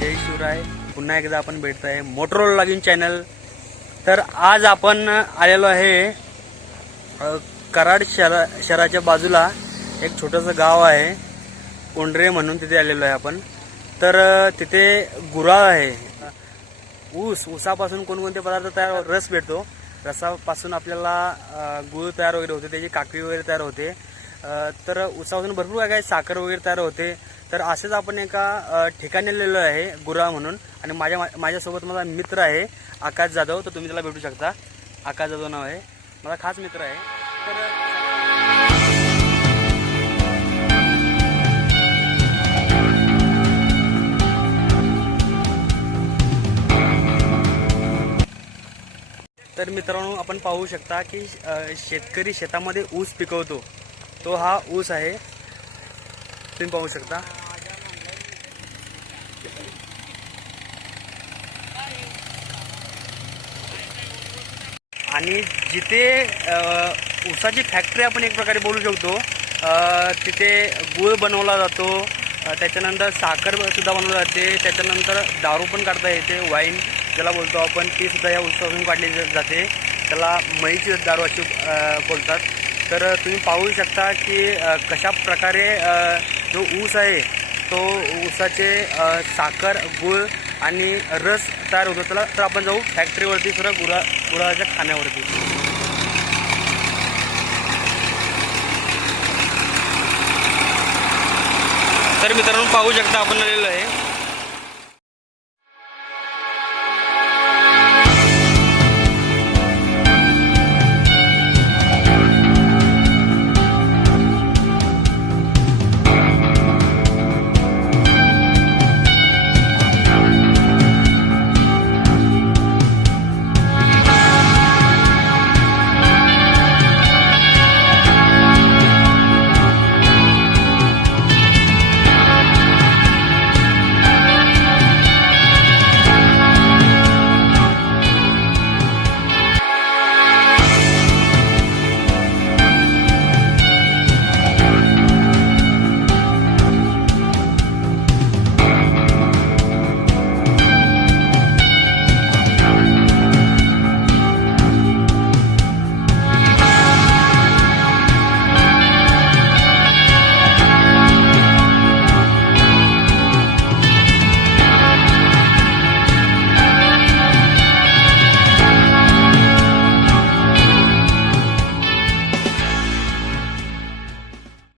जय शिवराय. पुन्हा एकदा आपण भेटत आहे मोटरोला लॉगिंग चॅनल. तर आज आपण आलेलो आहे कराड शहराच्या बाजूला एक छोटंसं गाव आहे कोंढरे म्हणून, तिथे आलेलो आहे आपण. तर तिथे गुराळ आहे. ऊसापासून कोणकोणते पदार्थ तयार, रस भेटतो. रसापासून आपल्याला गुळ तयार वगैरे होते, त्याची काकडी वगैरे तयार होते. तर ऊसापासून भरपूर काय साखर वगैरे तयार होते. तर असेच आपण एका ठिकाणी आलेलो आहे गुराळ म्हणून. आणि माझ्यासोबत माझा मित्र आहे आकाश जाधव. तर तुम्ही त्याला भेटू शकता. आकाश जाधव नाव आहे, माझा खास मित्र आहे. तर मित्रांनो, आपण पाहू शकता की शेतकरी शेतामध्ये ऊस पिकवतो, तो हा ऊस आहे. तुम्ही पाहू शकता. आणि जिथे ऊसाची फॅक्टरी आपण एक प्रकारे बोलू शकतो, तिथे गूळ बनवला जातो, त्याच्यानंतर साखर सुद्धा बनवली जाते, त्याच्यानंतर दारू पण काढता येते, वाईन ज्याला बोलतो आपण, ती सुद्धा या ऊसापासून काढली जाते. त्याला म्हैची दारू अशी बोलतात. तर तुम्ही पाहू शकता की कशा प्रकारे जो ऊस आहे तो ऊसाचे साखर, गूळ आणि रस तयार होतो. त्याला तर आपण जाऊ फॅक्टरीवरती, सुद्धा गुळाच्या खाण्यावरती. तर मित्रांनो, पाहू शकता आपण आलेलो आहे